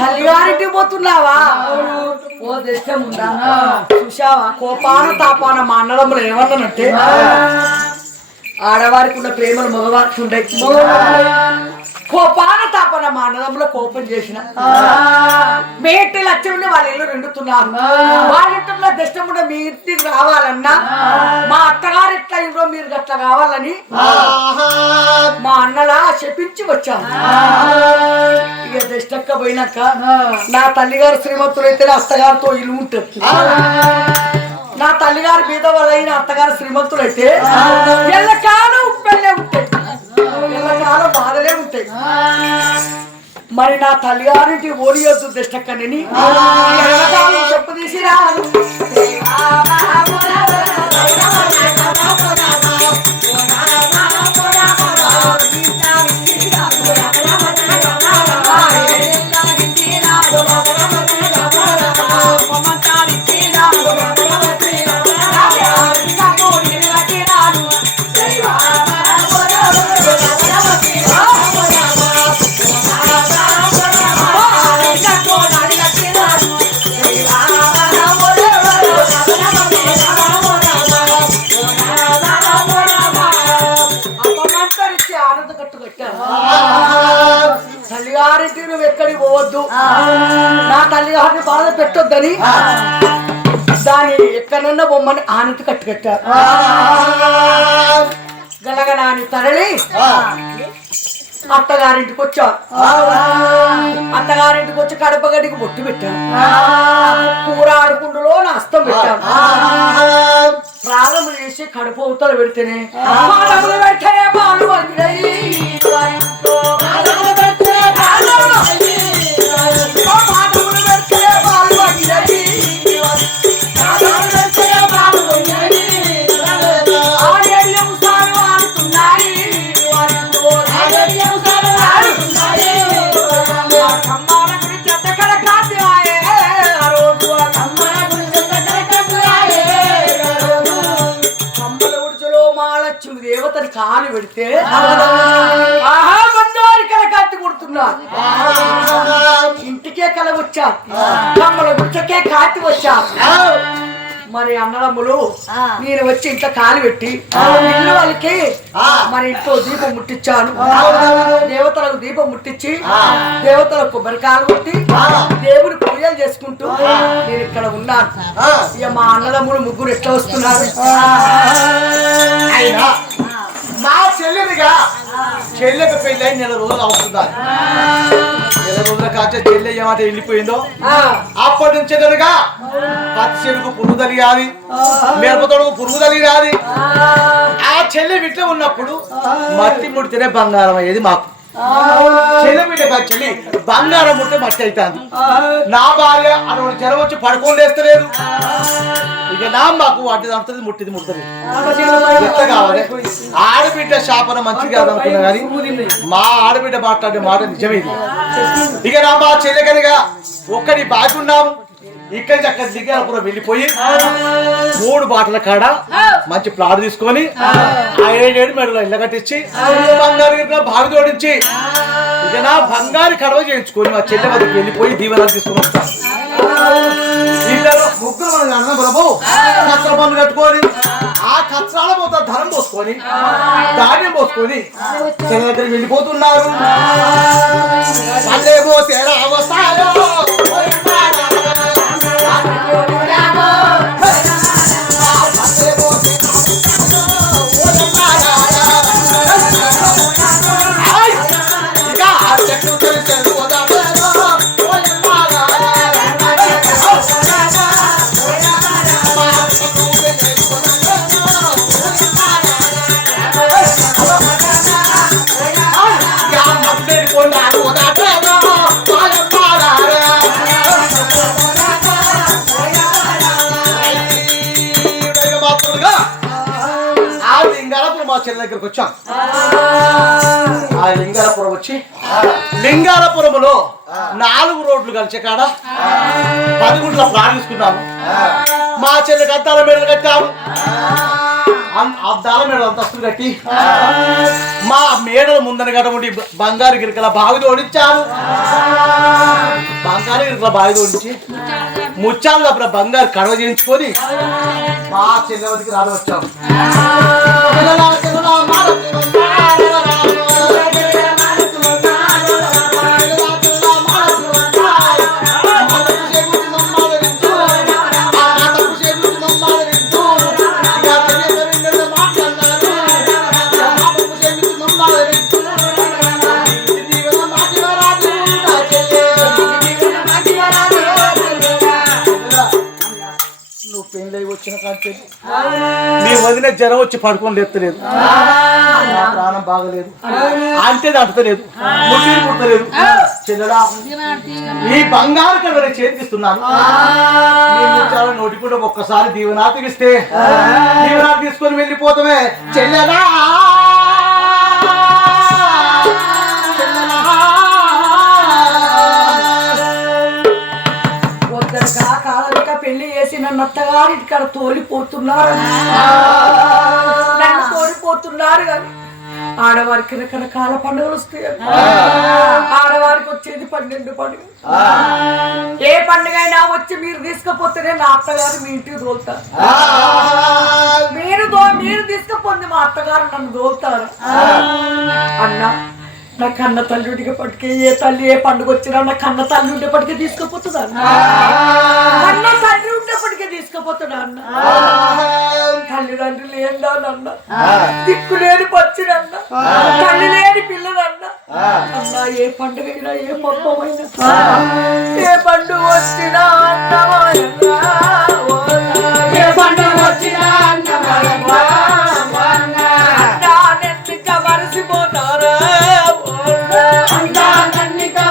హల్లిగారింటి పోతున్నావా? ఓ దేశం ఉందా చూసావా? కోపాన తాపాన మా అన్నదమ్ములు ఏమన్నానంటే ఆడవారికి ఉన్న ప్రేమలు మగవారికి ఉండే. కోపాన తాపన మా అన్నదమ్ముల కోపం చేసిన మేటి లక్ష్యం వాళ్ళ ఇల్లు రెండుతున్నారు. వాళ్ళ ఇంట్లో దష్టం కూడా మీ ఇంటికి రావాలన్నా మా అత్తగారు ఎట్లా ఇవ్వో మీరు అట్లా కావాలని మా అన్నలా చెప్పించి వచ్చాము. ఇక దష్టక్క పోయినాక నా తల్లిగారు శ్రీమంతులైతే అత్తగారితో ఇల్లు ఉంటుంది. నా తల్లిగారు బీద వాళ్ళైన అత్తగారు శ్రీమంతులైతే ఎల్లకాలం ఉప్పెళ్ళే ఉంటాయి, ఎల్లకాలం బాధలే ఉంటాయి. మరి నా తల్లిగారింటి ఓడియొద్దు దష్టక్కని చెప్పు తీసి రాదు. తల్లిగారింటి నువ్వు ఎక్కడికి పోవద్దు, నా తల్లిగారిని బాధ పెట్టొద్దని దాన్ని ఎక్కడన్నా బొమ్మని ఆనతి కట్టారు. గలగనాని తరలి అత్తగారింటికి వచ్చా. అత్తగారింటికి వచ్చి కడప గడికి బొట్టు పెట్టాను. కూర ఆడుకుంటులో నా హస్తం పెట్టాను. ప్రాణములు చేసి కడుపు అవతల పెడితేనే పెడితే బాలు దేవతని కాలు పెడితే బంగారు కత్తి కొడుతున్నా. ఇంటికే కల వచ్చా, కమ్మల గుచ్చకే కాతి వచ్చా. మరి అన్నదమ్ములు నేను వచ్చి ఇంట్లో కాలు పెట్టి ఇల్లు వాళ్ళకి మరి ఇంట్లో దీపం ముట్టించాను. దేవతలకు దీపం ముట్టించి దేవతలకు కొబ్బరికాయలు కొట్టి దేవుని పూజలు చేసుకుంటూ నేను ఇక్కడ ఉన్నాను. ఇక మా అన్నదమ్ములు ముగ్గురు ఎట్లా వస్తున్నారు? మా చెల్లెదిగా చెల్లెకి పెళ్ళి అయి 4 రోజులు అవుతుందారు. 4 రోజుల కాచే చెల్లె ఏమంటే వెళ్ళిపోయిందో అప్పటి నుంచి ఎదురుగా పచ్చి చెడుకు పురుగు తలిగాది, మిరపతోడుకు పురుగు తలిగాది. ఆ చెల్లె విట్ల ఉన్నప్పుడు మట్టి ముడితేనే బంగారం అయ్యేది మాకు. చెల్లె బిడ్డ చెల్లి బంగారం ముట్టే మట్టి అవుతుంది. నా భార్య అటువంటి జ్వరం వచ్చి పడుకొని లేస్తలేదు. ఇక నా మాకు వాటి అంతది ముట్టిది ముట్టదు. ఎట్లా కావాలి? ఆడబిడ్డ శాపన మంచిగా కాదనుకున్నా కానీ మా ఆడబిడ్డ మాట్లాడే మాట నిజమేది. ఇక నా మా చెల్లె కనుక ఒక్కడి బాగున్నాము. ఇక్కడి అక్కడ దిగాపురం వెళ్ళిపోయి 3 బాటల కాడ మంచి ప్లాట్ తీసుకొని 7 మెడలో ఇళ్ళ కట్టించి బంగారు బావి జోడించి ఇక నా బంగారు కడవ చేయించుకొని మా చెల్లె వద్దకు వెళ్ళిపోయి దీవెనలు తీసుకొని వస్తాం. ఇద్దరు ముగ్గురు మన అన్న బాబు కచ్చల పనులు కట్టుకొని ఆ కచ్చరాల పోతా ధనం పోసుకొని ధాన్యం పోసుకొని చెల్లె దగ్గర వెళ్ళిపోతున్నారు. చెల్లె దగ్గరకు వచ్చాం. ఆ లింగాలపురం వచ్చి లింగాలపురములో 4 రోడ్లు కలిసే కాడ 10 గుంటల ప్లాన్ తీసుకున్నాము. మా చెల్లెకి అద్దాల మేడలు కట్టాము. అద్దాల మేడలు అంతస్తులు కట్టి మా మేడల ముందర కట్టబడి బంగారు గిరికల బావి తోడించాను. బంగారు గిరికల బావి తోడించి ముచ్చాలు అప్పుడు బంగారు కడవ చేయించుకొని మా చెల్లెవరికి రాదు వచ్చాము. మీ వదిన జ్వరం వచ్చి పడుకొని లేస్తలేదు, ప్రాణం బాగలేదు, అంటే అంటలేదు, ముట్టిని పుట్టలేదు. చెల్లెలా ఈ బంగారు కడ చేతికిస్తున్నాను. నోటికుండా ఒక్కసారి దీవెనాతికిస్తే దీవెనాథ్ తీసుకొని వెళ్ళిపోతామే. చెల్లెలా పెళ్లి చేసి నన్ను అత్తగారింటి కాడ తోలిపోతున్నారు, నన్ను తోలిపోతున్నారు. కానీ ఆడవారికి రకరకాల పండుగలు వస్తాయి. ఆడవారికి వచ్చేది 12 పండుగ. ఏ పండుగ అయినా వచ్చి మీరు తీసుకపోతేనే నా అత్తగారు మీ ఇంటికి తోలుతారు. మీరు తీసుకపోతే మా అత్తగారు నన్ను తోలుతారు. అన్నా నా కన్న తల్లుడికి పట్టుకే ఏ తల్లి ఏ పండుగ వచ్చినా నా కన్న తల్లి ఉండేపటికే తీసుకుపోతుందా? కన్న తల్లి ఉండేపటికే తీసుకుపోతున్నా అన్న. తల్లిదండ్రులు ఏందన్న, దిక్కు లేని పచ్చినన్న, తల్లి లేని పిల్లలన్న. అన్న ఏ పండుగ అయినా ఏ పప్పమైనా ఏ పండుగ వచ్చినా అన్నమాయన్నా, ఏ పండుగ వచ్చినా అన్నమాయన్నా మరిసిపోతారా,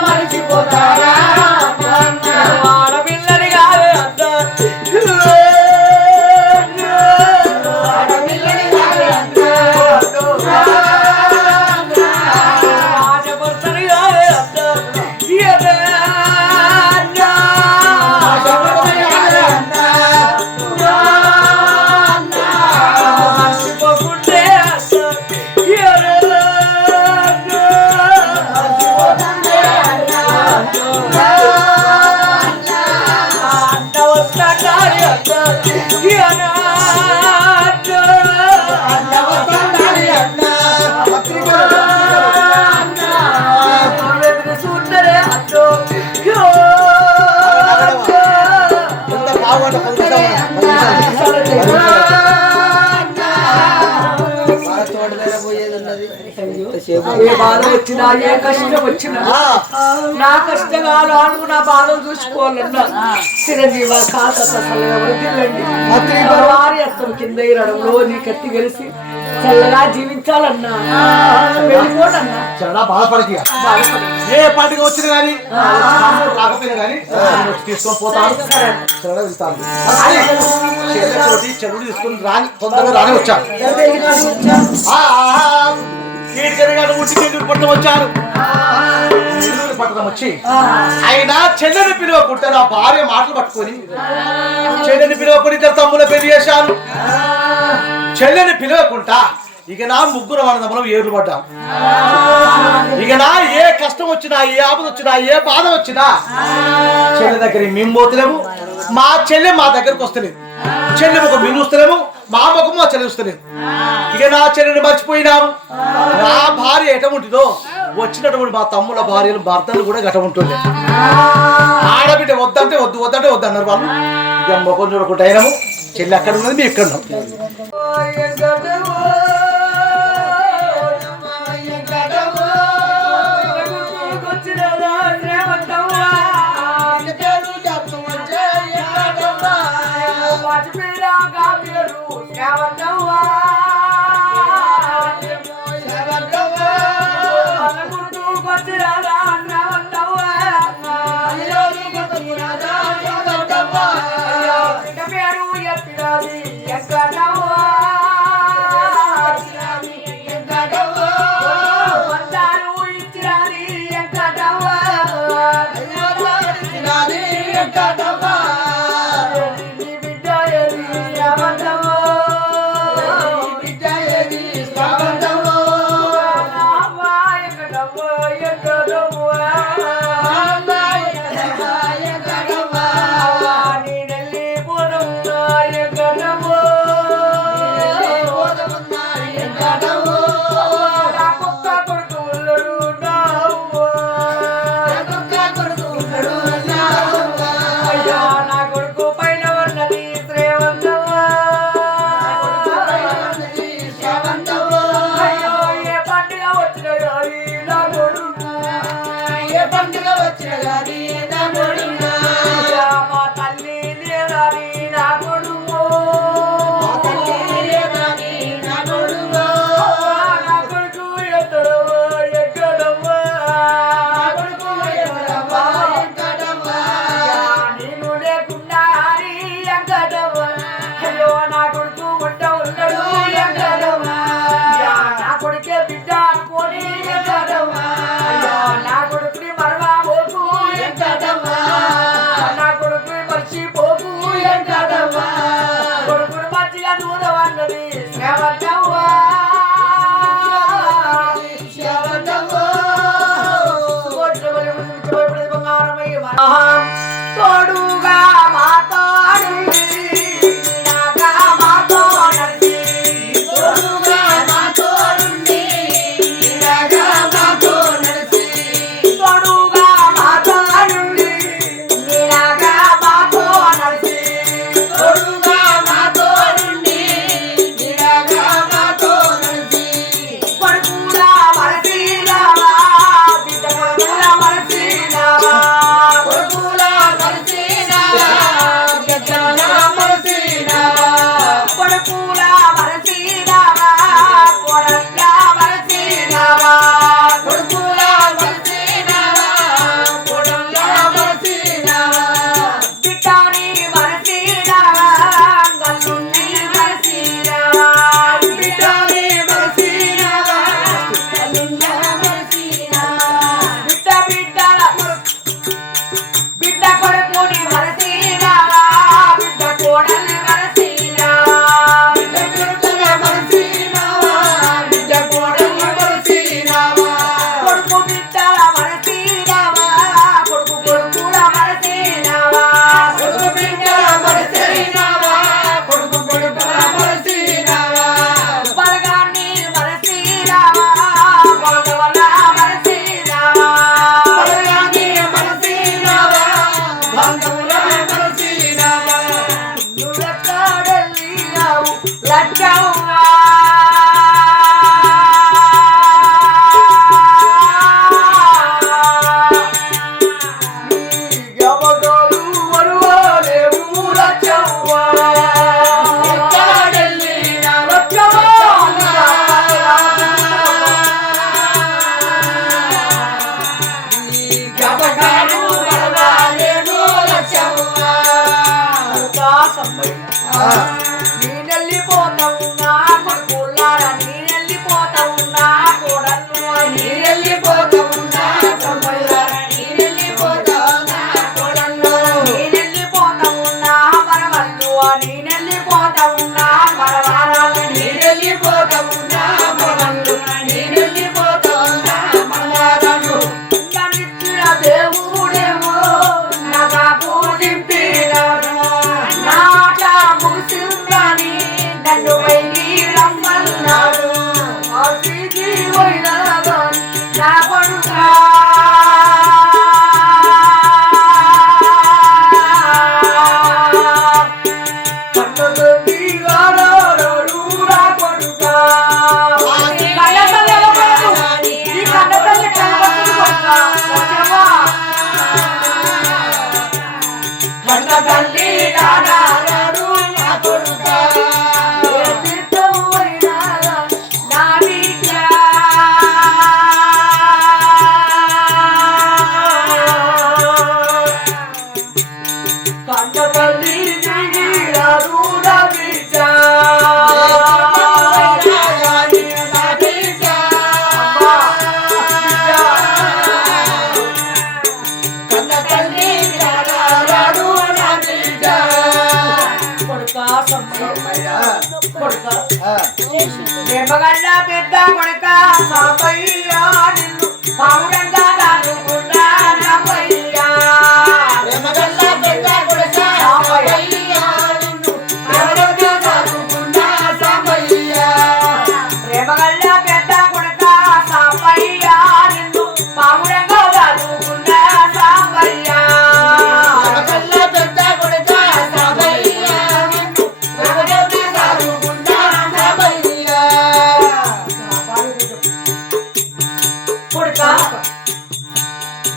మరిసిపోతారా ఆడపిల్లని కాదు అన్న, ఆశపడతారు కాదు అన్న, మర్చిపోకుంటే ఏ బాధ వచ్చినా ఏ కష్టం వచ్చినా నా కష్టకాలు ఆడుకు నా బాధలు చూసుకోవాలన్నా చిరంజీవ వారి అర్థం కింద ఇరడంలో నీ కత్తి కలిసి చల్లగా జీవించాలన్నా. వెళ్ళిపోనన్నా, చాలా బాధపడకి. ఏ పండుగ వచ్చినా కానీ రాకపోయినా కానీ తీసుకొని పోతాను, వెళ్తాను. చెరువులు తీసుకొని రాని తొందరగా రాని వచ్చాను. పట్టణం వచ్చాను. పట్టణం వచ్చి ఆయన చెల్లెని పిలువకుంటే నా భార్య మాటలు పట్టుకొని చెల్లెని పిలువకుని ఇద్దరు తమ్ముల పెళ్లి చేశాను. చెల్లెని పిలువకుంటా ఇక నా ముగ్గురు అన్నదమ్ములం ఏర్లు పడ్డాం. ఇక నా ఏ కష్టం వచ్చినా ఏ ఆపద వచ్చినా ఏ బాధ వచ్చినా చెల్లె దగ్గర మేము పోతలేము, మా చెల్లె మా దగ్గరకు వస్తలేదు. చెల్లె ముఖం మేము వస్తలేము, మా ముఖం మా చెల్లె వస్తలేదు. ఇక నా చెల్లెని మర్చిపోయినాము. నా భార్య ఎటముంటిదో వచ్చినటువంటి మా తమ్ముల భార్యలు భర్తలు కూడా గట ఉంటుండే. ఆడబిడ్డ వద్దంటే వద్దు వద్దంటే వద్దు అన్నారు వాళ్ళు. ఇక ముఖం చూడకుండా అయినాము. చెల్లి అక్కడ ఉన్నది, మేము ఇక్కడ ఉన్నాం. వందారు తోడుగా మాతాడు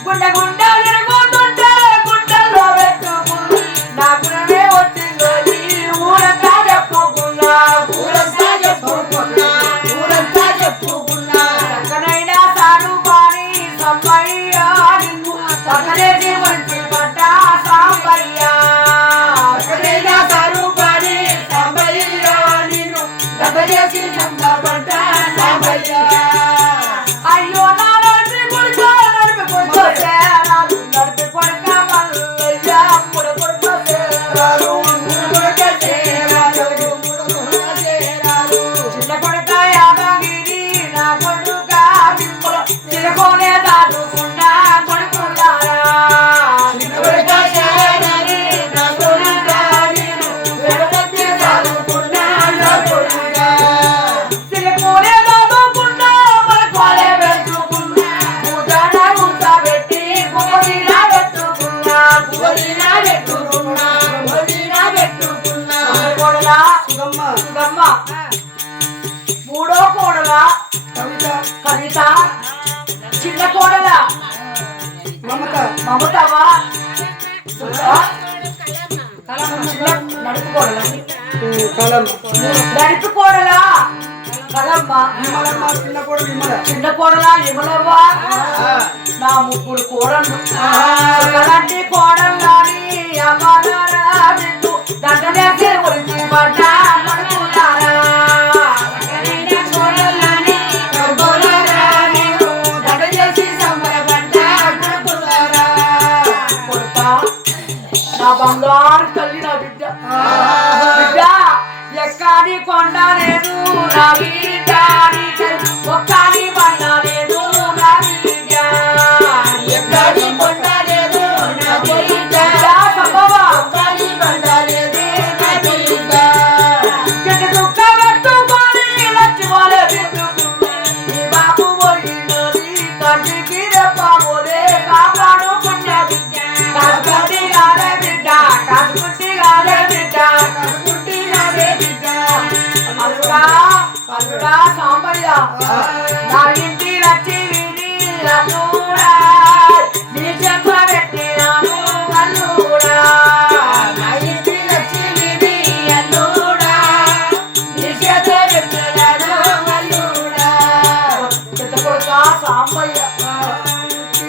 గుండె గుండె తిరుగుతుంటే గుండెల్లో పెట్టుకుని నా గుణమే వచ్చిందో ఊరంతా చెప్పుకున్నా ఎక్కడైనా సారు పాని సంపయ్య నిన్ను పక్కనేసి వంటి పడ్డ సాంబయ్య ఎక్కడైనా సారు పాని సంపయ్య నిన్ను పక్కనేసి సంపడ్డ సాంబయ్య అయ్యో నా నడిపి కొడుకో చేరాలు నడిపి కొడుక మల్లయ్య కొడుకో చేరాలు చిన్న కొడుక యాదగిరి నా కొడుక బింపుల తిరగోనే దాటుకున్నా కొడుకులారా చిన్న కొడుక యాదగిరి నా కొడుక తిరగొచ్చి దాటుకున్నా నా కొడుక తిరగోనే దాటుకున్నా మనకోలే పెట్టుకున్నా ముదన ముసబెట్టి కోడినా పెట్టుకున్నా కోడలా సుగమ్మ మూడో కోడల కవిత చిన్న కోడల మమతవా నడుపు కోడల కలమ్మ చిన్న కోడల ఇమలవ్వ నా ముగ్గురు కోడళ్ళు అలాంటి కోడళ్ళని అమ్మలారా వింటూ దండనేసి గురించి పడ్డా నా బంగారు తల్లి నా బిడ్డ ఎక్కడి కొండ లేదు నా బిడ్డ ఒక్కడి బండ లేదు నా బిడ్డ ఎక్కడి కొండ లేదు నా బిడ్డ ఒక్కడి బండ లేదు నా బిడ్డ చెట్టు దుఃఖ పెట్టుకొని లక్ష్మోలే పెట్టుకుని బాబు పోయినది కంటికి రెప్పబోలే కాపాడుకున్న బిడ్డ కాసుకుంటి కాదే బిడ్డ కాసుకుంటి కాదే బిడ్డ కాసుకుంటి కాదే బిడ్డ అల్లుడా సాంబయ్య నా ఇంటి వచ్చి విని అల్లుడా నీ చెంప పెట్టినాను అల్లుడా నా ఇంటి వచ్చి విని అల్లుడా నీ చేత పెట్టినాను అల్లుడా పెద్ద కొడుక సాంబయ్య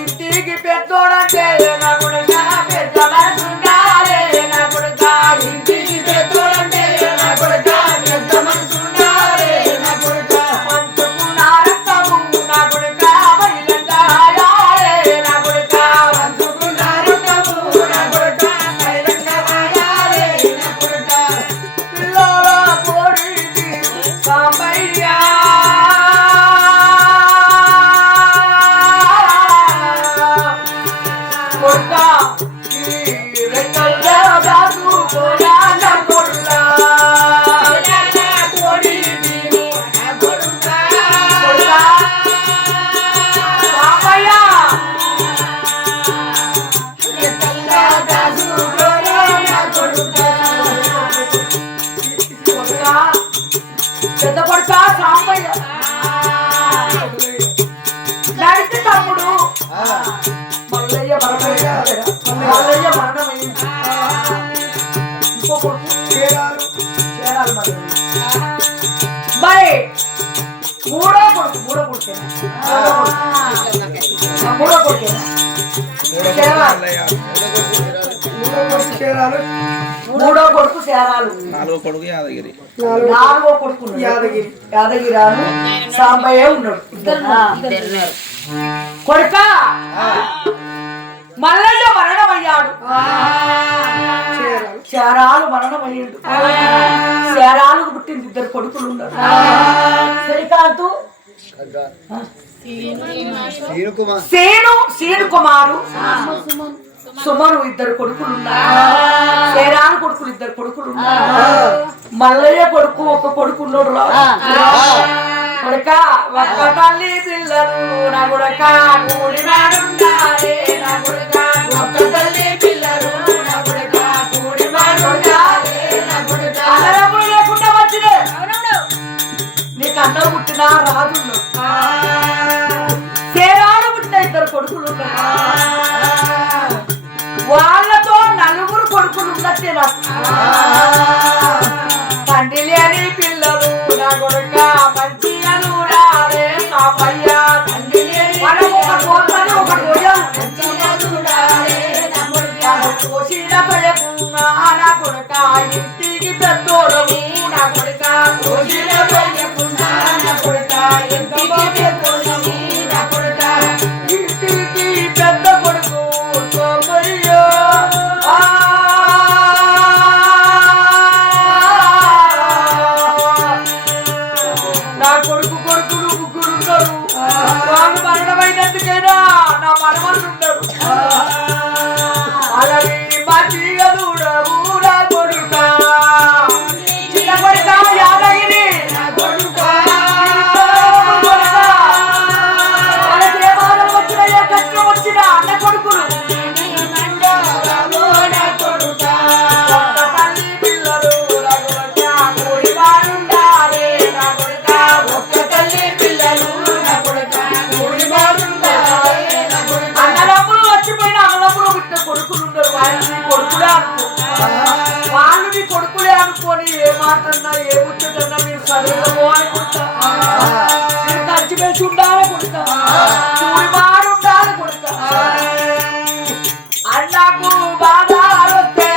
ఇంటికి పెద్దోడంటే నా కొడుక పెద్ద మనసుండాలే నా కొడుక ఇంటికి పెద్దోడంటే నా కొడుక పెద్ద మనసుండాలే నా కొడుక పంచుకున్న రక్తము నా కొడుక బయలంగాయాలే నా కొడుక పంచుకున్న రక్తము నా కొడుక బయలంగాయాలే నా కొడుక పిల్లల కోడికి సాంబయ్య కొడుక ఈ రెక్కల దాసు కోడా నా కొడుక కోడి నీవు నా కొడుక కొడుక సాంబయ్య రెక్కల దాసు కోడా నా కొడుక కొడుక పెద్ద కొడుక సాంబయ్య నడిచి తమ్ముడు మల్లయ్య మరణమైంది ఇంకో కొడుకు చేరాలు మరి మూడో కొడుకేనా మూడో కొడుకు చేరాలు నాలుగో కొడుకు యాదగిరాను సాంబయ్య ఉన్నాడు కొడుక మల్లయ్య మరణమయ్యాడు చేరాలు మరణమయ్యాడు చేరాలకు పుట్టింది ఇద్దరు కొడుకులు ఉన్నారు శ్రీకాంతు సీను కుమారు సుమను ఇద్దరు కొడుకులు ఉన్నారు చేరాలు కొడుకులు ఇద్దరు కొడుకులు ఉన్నారు మల్లయ్య కొడుకు ఒక కొడుకు ఉన్నాడు రా కొడుక ఒక్క తల్లి పిల్లలు నా కొడుక కూడివాడుండాలే నా కొడుక ఒక్క తల్లి పిల్లలు నా కొడుక కూడివాడుండాలే నా కొడుక అన్నదమ్ములు లేకుండా వచ్చినే నీకు అన్నం పుట్టినా రాజుల్లో చేరాలు పుట్టిన కొడుకులు ఉన్నారు. వాళ్ళతో నలుగురు కొడుకులు ఉన్నట్టే నాకు. తండ్రి లేని పిల్లలు నా కొడుక మంచిగా చూడాలే కాపయ్య. మనం ఒక కోతని ఒకటి కోసిన పడకున్నా నా కొడుక ఇంటికి పెద్దోడము నా కొడుక కోసిన పడకున్నా నా కొడుక ఇంటికి పెద్దోడము నా కొడుక ఇంటికి పెద్ద కొడుకు సోమయ్యో. నా కొడుకు కొడుకులు ముగ్గురు ఉన్నారు. వాళ్ళు మరణమైనందుకైనా నా మనవళ్ళు ఉన్నారు. అలాగే మంచిగా చూడవు నా కొడుక చిన్న కొడుక యాదగిరి నా కొడుక. వాళ్ళకి ఏ బాధలు వచ్చినా ఏ కష్టం వచ్చినా అన్న కొడుకులు తల్లి పిల్లలు నా కొడుక కూడివాడుండాలి నా కొడుక. ఒక్క తల్లి పిల్లలు నా కొడుక కూడివాడుండాలి నా కొడుక. అన్నదమ్ములు వచ్చిపోయిన అన్నదమ్ములు పుట్టిన కొడుకులు ఉన్నారు. వాళ్ళు నీ కొడుకులే అనుకో. వాళ్ళు నీ కొడుకులే అనుకోని ఏ మాటన్నా ఏ ముచ్చటన్నా మీరు చదువుకో అనుకుంటా. మీరు కంచి పెంచి ఉండాలి కొడుక. కూడివాడు ఉండాలి కొడుక. అన్నకు బాధలు వస్తే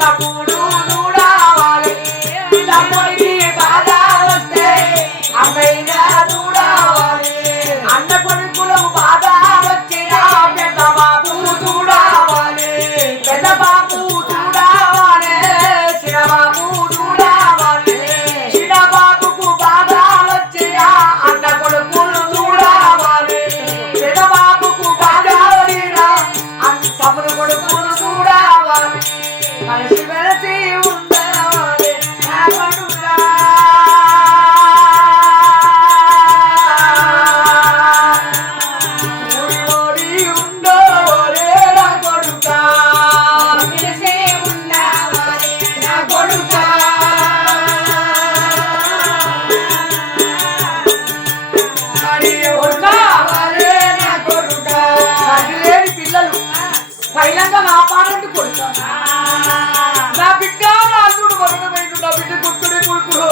తమ్ముడు చూడాలి. తమ్ముడికి బాధలు వస్తే అమ్మైనా చూడాలి. అన్న కొడుకులకు బాధలు వచ్చినా పెద్ద బాబు చూడాలి. పెద్ద బాబు చూడాలి. చిన్న బాబు చూడాలి. చిన్న బాబుకు బాధలు వచ్చినా అన్న కొడుకులు చూడాలి. పెద్ద బాబుకు బాధలు వచ్చినా తమ్ముడు కొడుకులు చూడాలి. కలిసి మెలిసి ఉండాలి నా కొడుకా. ఓడి ఉండవలే నా కొడుకా. కలిసి ఉండాలి నా కొడుకా. ఉండవలే నా కొడుకా. తండ్రి లేని పిల్లలు పైలంగా కాపాడండి కొడుక. నా బిడ్డ నా అల్లుడు మరణమైండు. నా బిడ్డ గుర్తుడే కొడుకుడు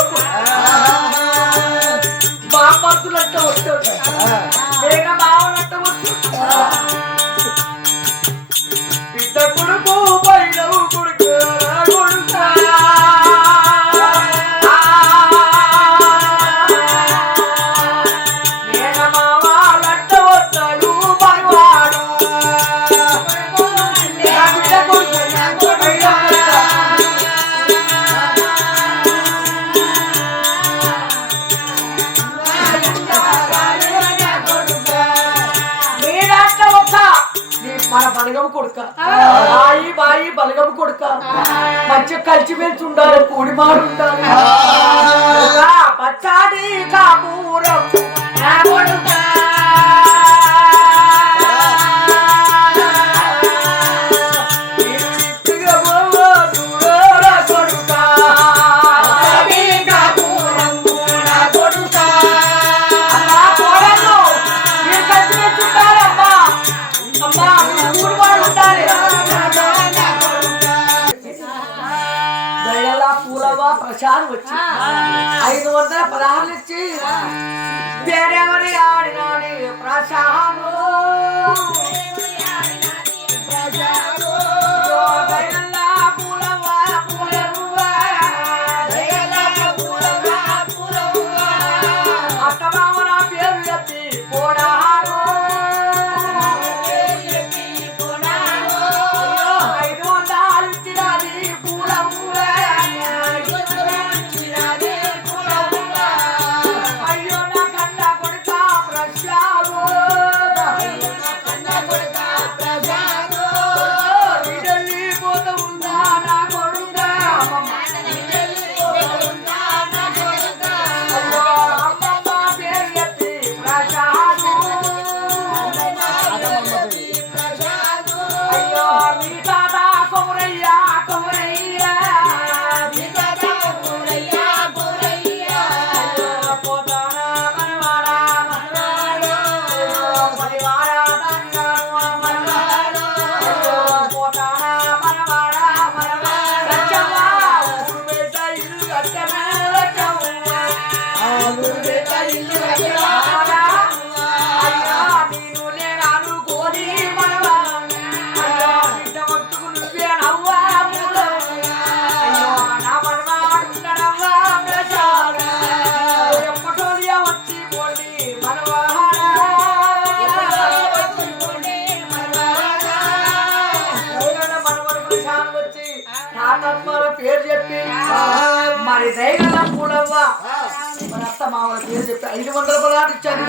బామ్మతులంట వస్తాడు. వేగ మావలంట వస్తాడు. బిడ్డ కొడుకు పైలవు కొడుకు నా కొడుక. వేగ మావాలంట వస్తాడు పైవాడు. నా బిడ్డ కొడుకు నా కొడుక. మన బలగం కొడుక. బాయి బాయి బలగం కొడుక. మంచిగా కలిసి మెలిసి ఉండాలి. కూడిమాడు ఉండాలి. పచ్చాడి కాపూరం నా కొడుక. ప్రచారం వచ్చి 516 ఇచ్చి వేరెవరి ఆడినాడి ప్రశాను అత్తమామన పేరు ఎత్తి పోడాను. 516 ఇచ్చినది పూల అయ్యో నా కన్న కొడుక ప్రశావు. పోనీ మనవా అయ్యో బిడ్డ ఒట్టుకు నువ్వే నవ్వా మూడో అయ్యో నా మనవాడు ఉన్నాడవ్వా ప్రసాద ఎప్పటోలియా వచ్చి పోనీ మనవాడా మనవడు ప్రసాద్ వచ్చి తాతమ్మల పేరు చెప్పి మరి దైగలం కూడవ్వా మరి అత్త మామల పేరు చెప్పి 500 పదాలు ఇచ్చాను